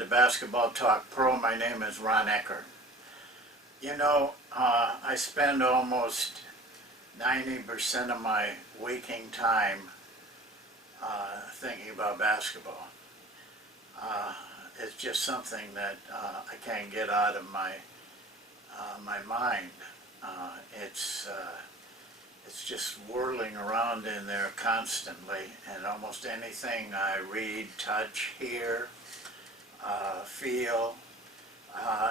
to Basketball Talk Pro. My name is Ron Ekker. You know, I spend almost 90% of my waking time thinking about basketball. It's just something that I can't get out of my mind. It's just whirling around in there constantly, and almost anything I read, touch, hear, feel,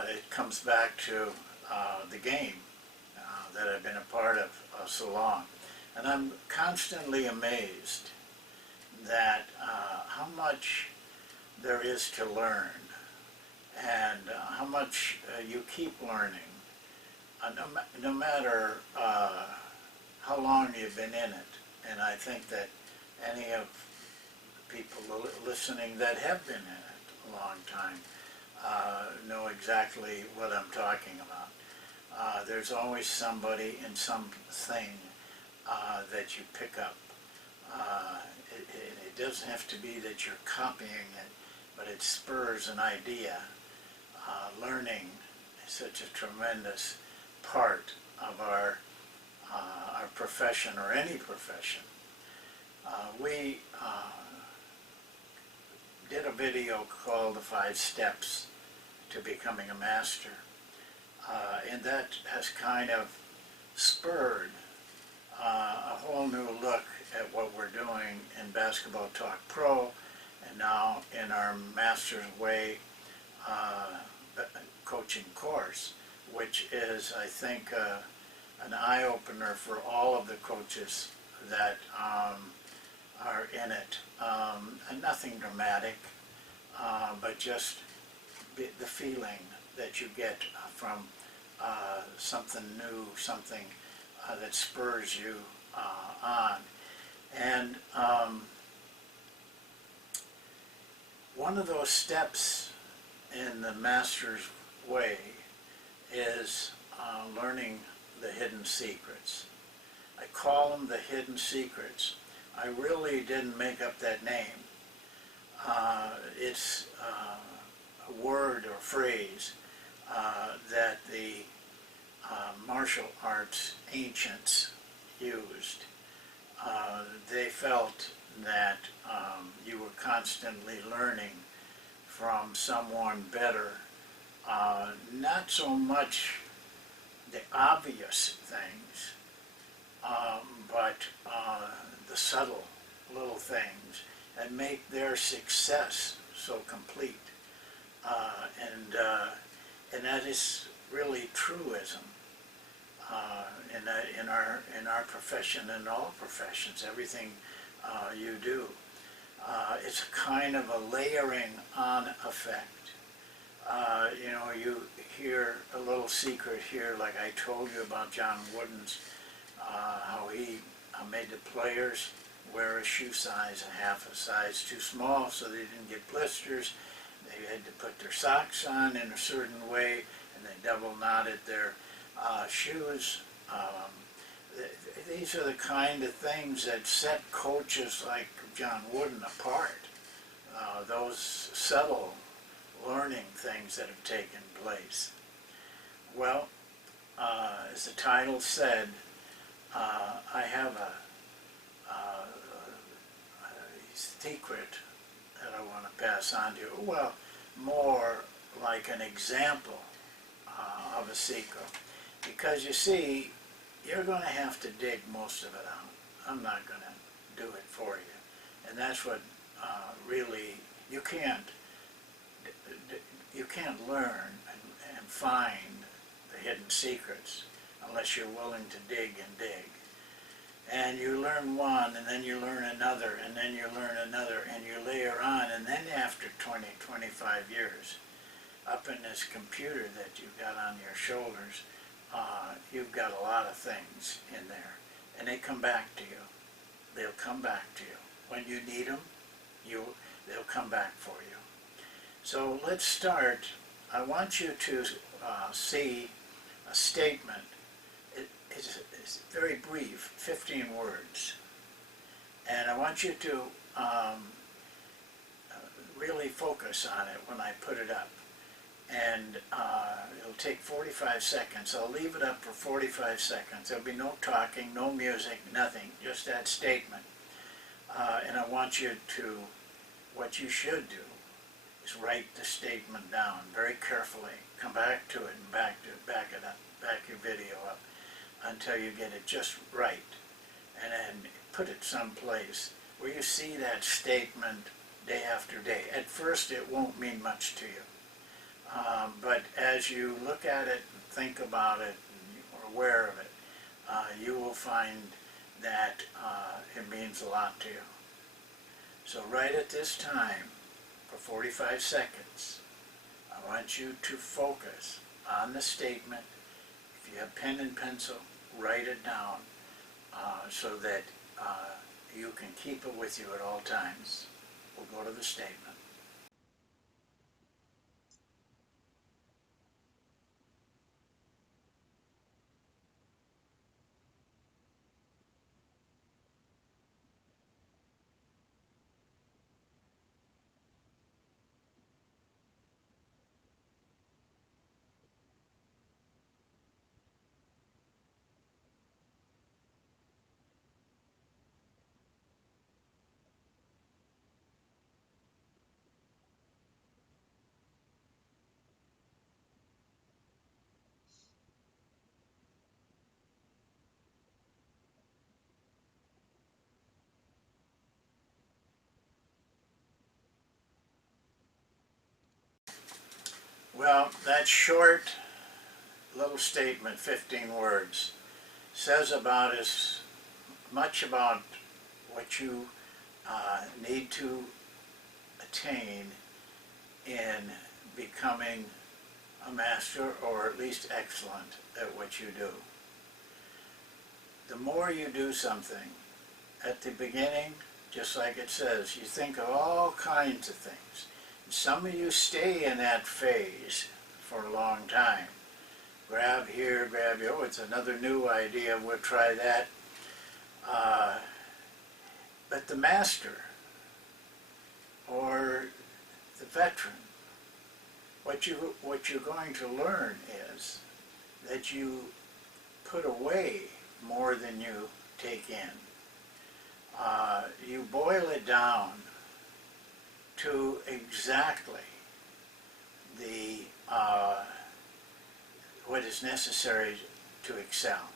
it comes back to the game that I've been a part of so long. And I'm constantly amazed that how much there is to learn, and how much you keep learning, no matter how long you've been in it. And I think that any of the people listening that have been in it a long time know exactly what I'm talking about. There's always somebody and something that you pick up. It doesn't have to be that you're copying it, but it spurs an idea. Learning is such a tremendous part of our profession, or any profession. We did a video called The 5 Steps to Becoming a Master, and that has kind of spurred a whole new look at what we're doing in Basketball Talk Pro, and now in our Master's Way coaching course, which is, I think, an eye-opener for all of the coaches that are in it. And nothing dramatic, but just the feeling that you get from something new, something that spurs you on. And one of those steps in the Master's Way is learning the hidden secrets. I call them the hidden secrets. I really didn't make up that name. It's a word or phrase that the martial arts ancients used. They felt that you were constantly learning from someone better, not so much the obvious things, but the subtle little things, and make their success so complete. And that is really truism in our profession and all professions, everything you do. It's a kind of a layering on effect. You know, you hear a little secret here, like I told you about John Wooden's, how he made the players wear a shoe size a half a size too small so they didn't get blisters. They had to put their socks on in a certain way, and they double knotted their shoes. These are the kind of things that set coaches like John Wooden apart. Those subtle learning things that have taken place. Well, as the title said, I have a secret that I want to pass on to you. Well, more like an example of a secret. Because you see, you're going to have to dig most of it out. I'm not going to do it for you. And that's what really, you can't learn and find the hidden secrets unless you're willing to dig and dig. And you learn one, and then you learn another, and then you learn another, and you layer on, and then after 20, 25 years, up in this computer that you've got on your shoulders, you've got a lot of things in there, and they come back to you. They'll come back to you. When you need them, they'll come back for you. So let's start. I want you to see a statement. It's very brief, 15 words. And I want you to really focus on it when I put it up. And it'll take 45 seconds. I'll leave it up for 45 seconds. There'll be no talking, no music, nothing, just that statement. And I want you to, what you should do is write the statement down very carefully. Come back to it and back it up, back your video up until you get it just right. And then put it someplace where you see that statement day after day. At first it won't mean much to you. But as you look at it, and think about it, and you're aware of it, you will find that it means a lot to you. So right at this time, for 45 seconds, I want you to focus on the statement. If you have pen and pencil, write it down so that you can keep it with you at all times. We'll go to the statement. Well, that short little statement, 15 words, says about as much about what you need to attain in becoming a master, or at least excellent at what you do. The more you do something, at the beginning, just like it says, you think of all kinds of things. And some of you stay in that phase for a long time. Grab here, grab here, oh, it's another new idea, we'll try that. But the master, or the veteran, what you're going to learn is that you put away more than you take in. You boil it down to exactly the what is necessary to excel,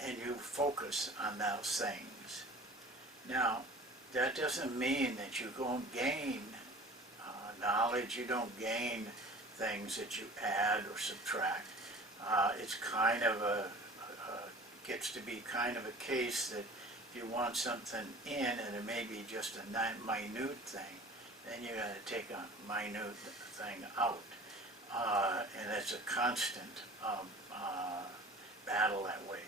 and you focus on those things. Now, that doesn't mean that you don't gain knowledge, you don't gain things that you add or subtract. It's kind of gets to be kind of a case that if you want something in and it may be just a minute thing, then you got to take a minute thing out. And it's a constant battle that way.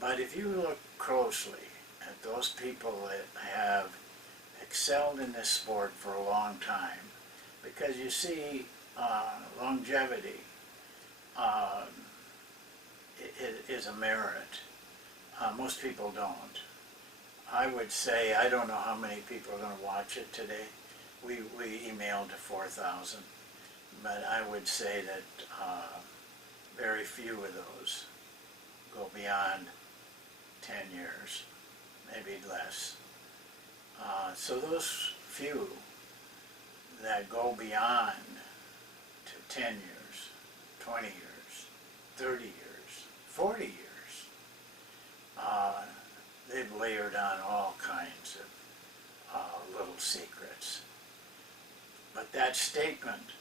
But if you look closely at those people that have excelled in this sport for a long time, because you see longevity it is a merit. Most people don't. I would say, I don't know how many people are going to watch it today. We emailed to 4,000, but I would say that very few of those go beyond 10 years, maybe less. So those few that go beyond to 10 years, 20 years, 30 years, 40 years, they've layered on all kinds of little secrets. But that statement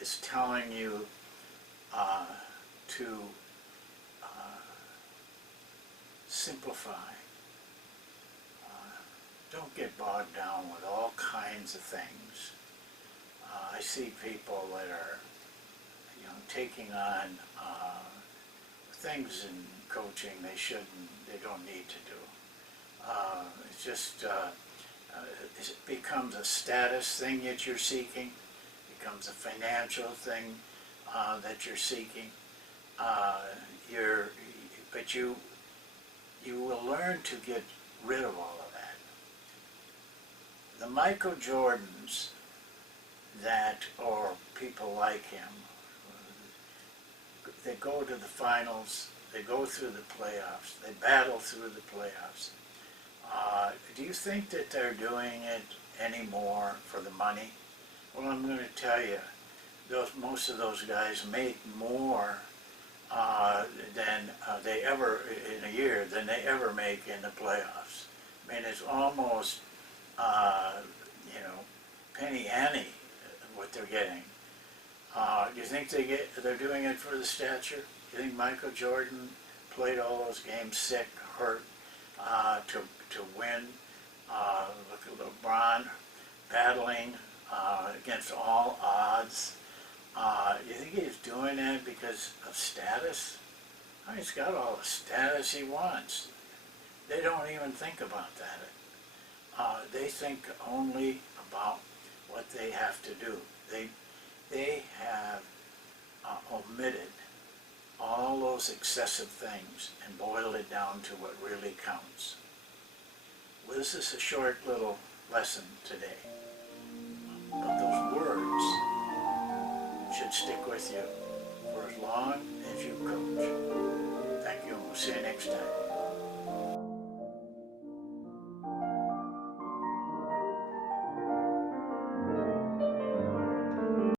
is telling you to simplify. Don't get bogged down with all kinds of things. I see people that are, taking on things in coaching they don't need to do. It's just, it becomes a status thing that you're seeking, becomes a financial thing that you're seeking. But you will learn to get rid of all of that. the Michael Jordans that, or people like him, they go to the finals, they go through the playoffs, they battle through the playoffs. Do you think that they're doing it anymore for the money? Well, I'm going to tell you, most of those guys make more than they ever, in a year, than they ever make in the playoffs. I mean, it's almost, you know, penny ante what they're getting. Do you think they're doing it for the stature? Do you think Michael Jordan played all those games sick, hurt, to win? Look at LeBron battling against all odds. You think he's doing it because of status? Oh, he's got all the status he wants. They don't even think about that. They think only about what they have to do. They have omitted all those excessive things and boiled it down to what really counts. Well, this is a short little lesson today, but those words should stick with you for as long as you coach. Thank you, and we'll see you next time.